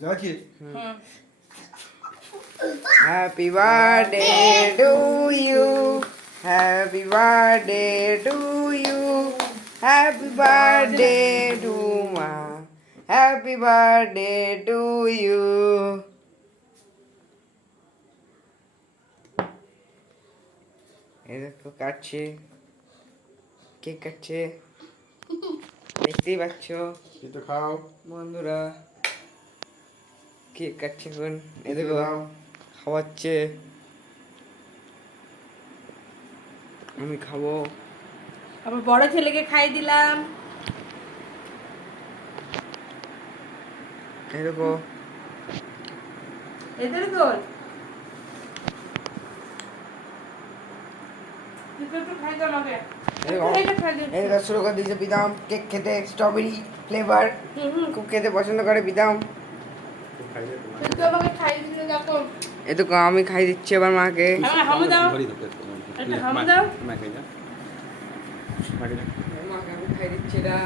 যাচ্ছি। Happy birthday to you, happy birthday to you, happy birthday to মা, happy birthday to you. এই দেখো কাটছে, কেক কাটছে, দেখতেই পাচ্ছ এটা খাও। বন্ধুরা, কেক কাটছে এখন। এই এটা দেখো খাও। খাওয়াচ্ছে, আমি খাবো। আমার বড় ছেলেকে খাই দিলাম। এই দেখো এদের গোল খাই দাও আমাকে। এটা খাই দে। এই দেখো শুরু করে দিয়েছে বিদাম কেক খেতে, স্ট্রবেরি ফ্লেভার খুব খেতে পছন্দ করে বিদাম। কিন্তু আমাকে খাই দিলে দেখো। এই দেখো আমি খাই দিচ্ছি এবার মাকে। আমার হামু দাও। একটা হামু দাও। মাকে আমি খাই দিচ্ছি এটা।